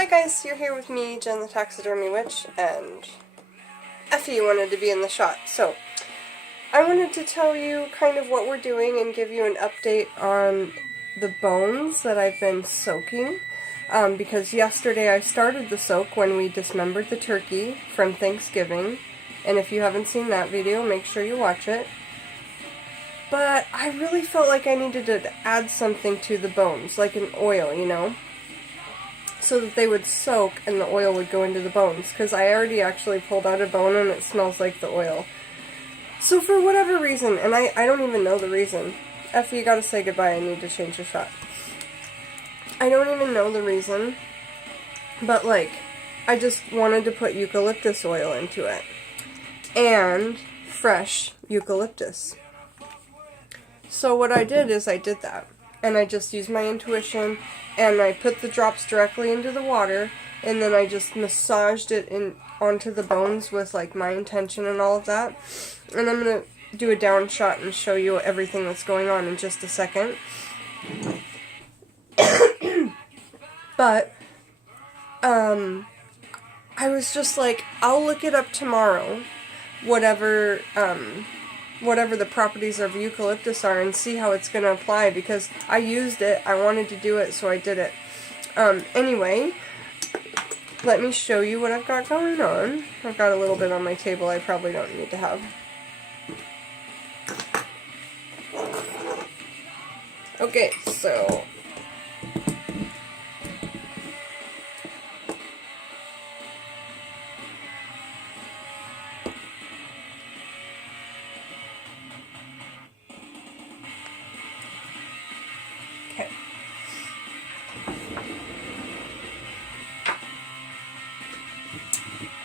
Hi guys, you're here with me, Jen the Taxidermy Witch, and Effie wanted to be in the shot, so I wanted to tell you kind of what we're doing and give you an update on the bones that I've been soaking, because yesterday I started the soak when we dismembered the turkey from Thanksgiving, and if you haven't seen that video, make sure you watch it. But I really felt like I needed to add something to the bones, like an oil, you know? So that they would soak and the oil would go into the bones, because I already actually pulled out a bone and it smells like the oil. So for whatever reason, and I don't even know the reason. Effie, you gotta say goodbye, I need to change the shot. I don't even know the reason, but like, I just wanted to put eucalyptus oil into it. And fresh eucalyptus. So what I did is I did that. And I just used my intuition, and I put the drops directly into the water, and then I just massaged it onto the bones with like my intention and all of that. And I'm going to do a down shot and show you everything that's going on in just a second. But, I was just like, I'll look it up tomorrow, whatever the properties of eucalyptus are, and see how it's going to apply, because I used it, I wanted to do it, so I did it. Anyway, let me show you what I've got going on. I've got a little bit on my table I probably don't need to have. Okay, so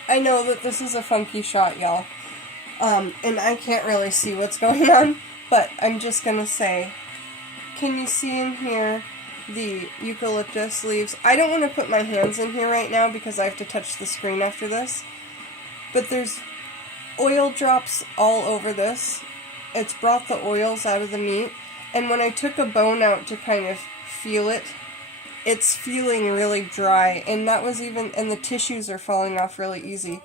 I know that this is a funky shot, y'all, and I can't really see what's going on, but I'm just gonna say, can you see in here the eucalyptus leaves? I don't want to put my hands in here right now because I have to touch the screen after this, but there's oil drops all over this. It's brought the oils out of the meat, and when I took a bone out to kind of feel it, it's feeling really dry, and that was and the tissues are falling off really easy.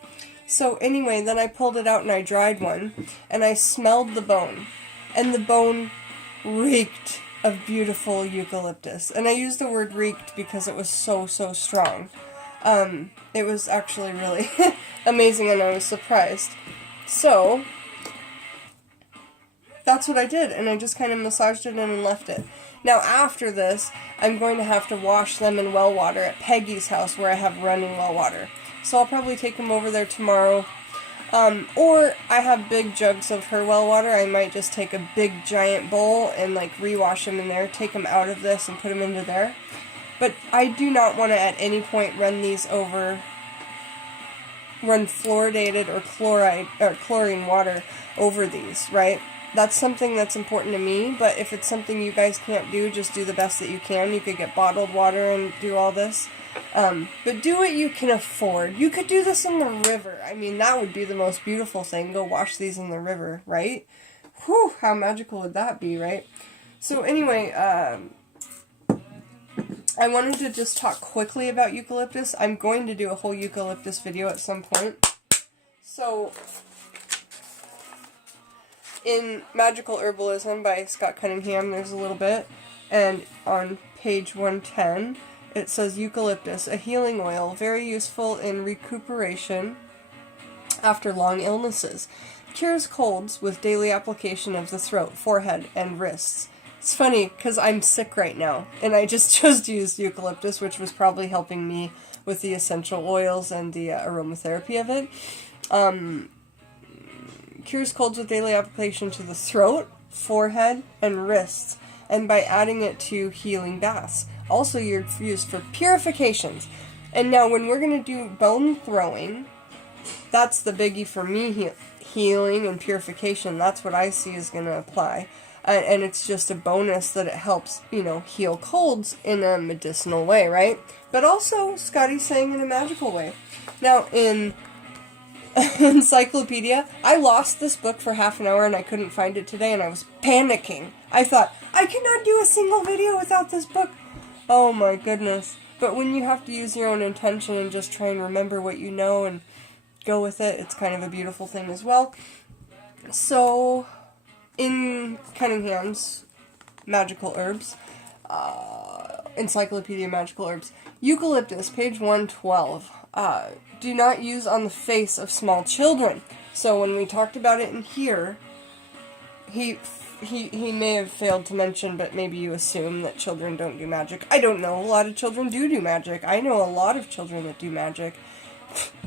So anyway, then I pulled it out and I dried one, and I smelled the bone, and the bone reeked of beautiful eucalyptus. And I used the word reeked because it was so strong. It was actually really amazing, and I was surprised. So that's what I did, and I just kind of massaged it in and left it. Now after this, I'm going to have to wash them in well water at Peggy's house where I have running well water. So I'll probably take them over there tomorrow. Or I have big jugs of her well water. I might just take a big giant bowl and like rewash them in there, take them out of this and put them into there. But I do not want to at any point run fluoridated or chlorine water over these, right? That's something that's important to me, but if it's something you guys can't do, just do the best that you can. You could get bottled water and do all this. But do what you can afford. You could do this in the river. I mean, that would be the most beautiful thing. Go wash these in the river, right? Whew, how magical would that be, right? So anyway, I wanted to just talk quickly about eucalyptus. I'm going to do a whole eucalyptus video at some point. So in Magical Herbalism by Scott Cunningham, there's a little bit, and on page 110, it says eucalyptus, a healing oil, very useful in recuperation after long illnesses. Cures colds with daily application of the throat, forehead, and wrists. It's funny, because I'm sick right now, and I just chose to use eucalyptus, which was probably helping me with the essential oils and the aromatherapy of it. Cures colds with daily application to the throat, forehead, and wrists, and by adding it to healing baths. Also used for purifications. And now when we're going to do bone throwing, that's the biggie for me, healing and purification. That's what I see is going to apply. And it's just a bonus that it helps, you know, heal colds in a medicinal way, right? But also, Scotty's saying in a magical way. Now, in Encyclopedia, I lost this book for half an hour and I couldn't find it today, and I was panicking. I thought, I cannot do a single video without this book. Oh my goodness. But when you have to use your own intention and just try and remember what you know and go with it, it's kind of a beautiful thing as well. So, in Cunningham's Magical Herbs, Encyclopedia of Magical Herbs, Eucalyptus, page 112, do not use on the face of small children. So when we talked about it in here, he may have failed to mention, but maybe you assume that children don't do magic. I don't know. A lot of children do magic. I know a lot of children that do magic.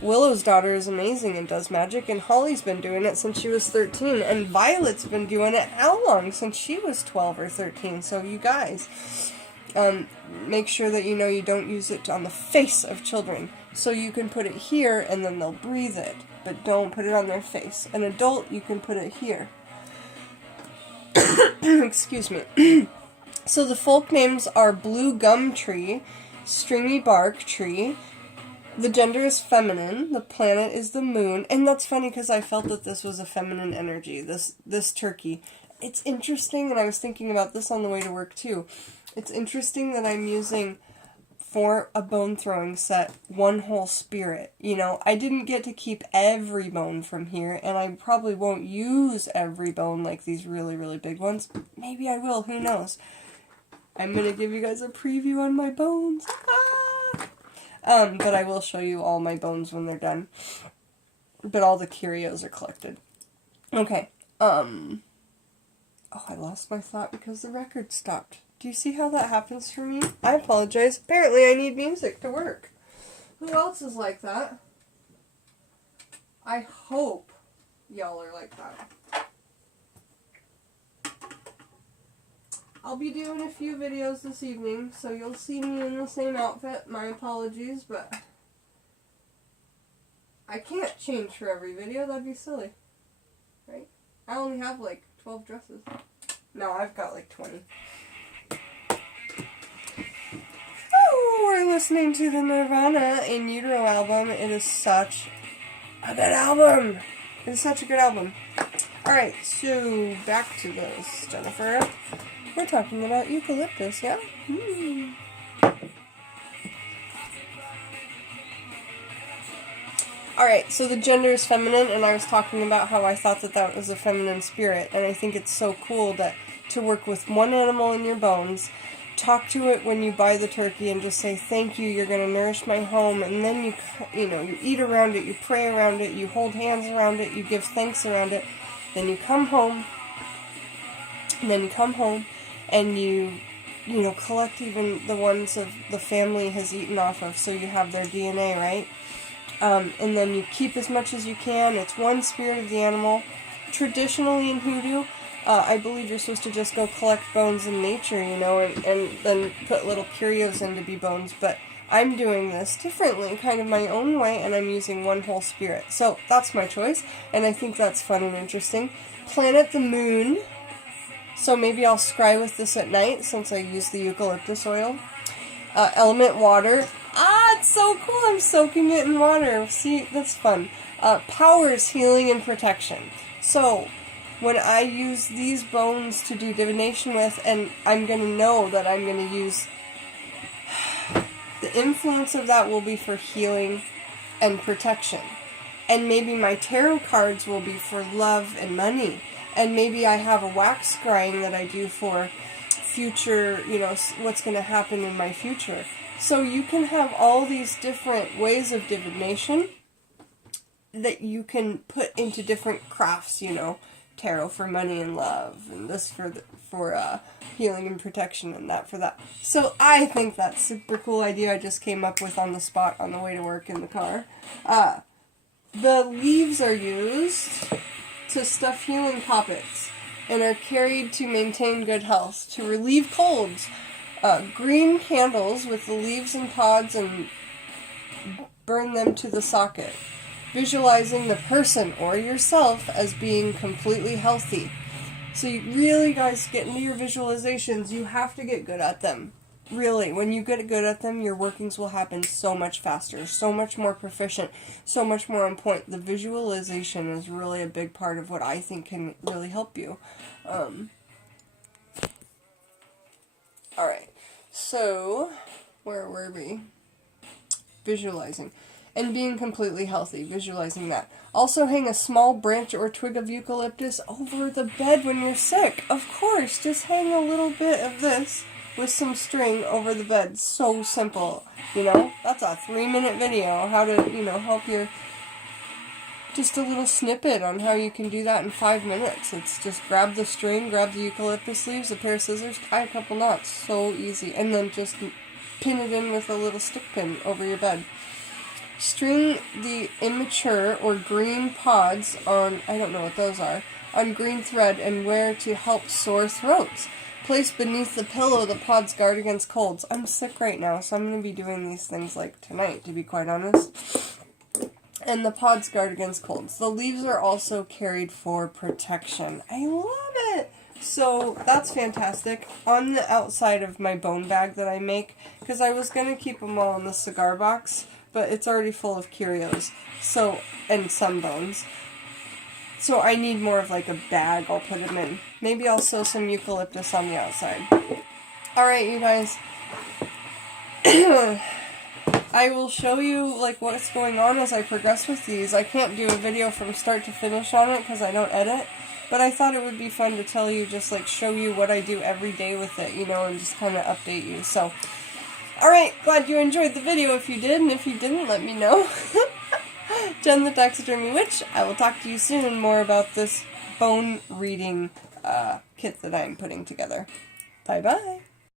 Willow's daughter is amazing and does magic, and Holly's been doing it since she was 13, and Violet's been doing it how long? Since she was 12 or 13. So you guys, make sure that you know you don't use it on the face of children. So you can put it here, and then they'll breathe it, but don't put it on their face. An adult, you can put it here. Excuse me. So the folk names are blue gum tree, stringy bark tree. The gender is feminine. The planet is the moon. And that's funny because I felt that this was a feminine energy, this turkey. It's interesting, and I was thinking about this on the way to work too. It's interesting that I'm using, for a bone throwing set, one whole spirit. You know, I didn't get to keep every bone from here, and I probably won't use every bone like these really, really big ones. Maybe I will, who knows. I'm going to give you guys a preview on my bones. But I will show you all my bones when they're done. But all the curios are collected. Okay, oh, I lost my thought because the record stopped. Do you see how that happens for me? I apologize. Apparently I need music to work. Who else is like that? I hope y'all are like that. I'll be doing a few videos this evening, so you'll see me in the same outfit. My apologies, but I can't change for every video. That'd be silly. Right? I only have like 12 dresses. No, I've got like 20. We're listening to the Nirvana In Utero album. It is such a good album. It's such a good album. Alright, so back to this, Jennifer. We're talking about eucalyptus, yeah? Alright, so the gender is feminine, and I was talking about how I thought that that was a feminine spirit, and I think it's so cool that to work with one animal in your bones, talk to it when you buy the turkey and just say, thank you, you're going to nourish my home, and then you eat around it, you pray around it, you hold hands around it, you give thanks around it, then you come home, and you collect even the ones of the family has eaten off of, so you have their DNA, right? And then you keep as much as you can. It's one spirit of the animal. Traditionally in hoodoo, I believe you're supposed to just go collect bones in nature, and then put little curios in to be bones, but I'm doing this differently, kind of my own way, and I'm using one whole spirit. So that's my choice, and I think that's fun and interesting. Planet the moon. So maybe I'll scry with this at night since I use the eucalyptus oil. Element water. It's so cool. I'm soaking it in water. See, that's fun. Powers, healing, and protection. So when I use these bones to do divination with, and I'm going to know that I'm going to use, the influence of that will be for healing and protection. And maybe my tarot cards will be for love and money. And maybe I have a wax scrying that I do for future, what's going to happen in my future. So you can have all these different ways of divination that you can put into different crafts, tarot for money and love, and this for healing and protection, and that for that. So I think that's a super cool idea I just came up with on the spot on the way to work in the car. The leaves are used to stuff healing topics and are carried to maintain good health, to relieve colds. Green candles with the leaves and pods and burn them to the socket, visualizing the person or yourself as being completely healthy. So you really, guys, get into your visualizations. You have to get good at them. Really, when you get good at them, your workings will happen so much faster, so much more proficient, so much more on point. The visualization is really a big part of what I think can really help you. Alright, so Where were we? Visualizing. And being completely healthy, visualizing that. Also hang a small branch or twig of eucalyptus over the bed when you're sick. Of course, just hang a little bit of this with some string over the bed. So simple, you know? That's a 3-minute video, how to, you know, help your... Just a little snippet on how you can do that in 5 minutes. It's just grab the string, grab the eucalyptus leaves, a pair of scissors, tie a couple knots. So easy. And then just pin it in with a little stick pin over your bed. String the immature or green pods on, I don't know what those are, on green thread and wear to help sore throats. Place beneath the pillow the pods guard against colds. I'm sick right now, so I'm going to be doing these things like tonight, to be quite honest. And the pods guard against colds. The leaves are also carried for protection. I love it! So that's fantastic. On the outside of my bone bag that I make, because I was going to keep them all in the cigar box, but it's already full of curios, so, and some bones. So I need more of like a bag I'll put them in. Maybe I'll sew some eucalyptus on the outside. Alright, you guys. I will show you like what's going on as I progress with these. I can't do a video from start to finish on it because I don't edit. But I thought it would be fun to tell you, just like show you what I do every day with it, you know, and just kind of update you. So, alright, glad you enjoyed the video. If you did, and if you didn't, let me know. Jen the Taxidermy Witch. I will talk to you soon more about this bone reading kit that I'm putting together. Bye-bye.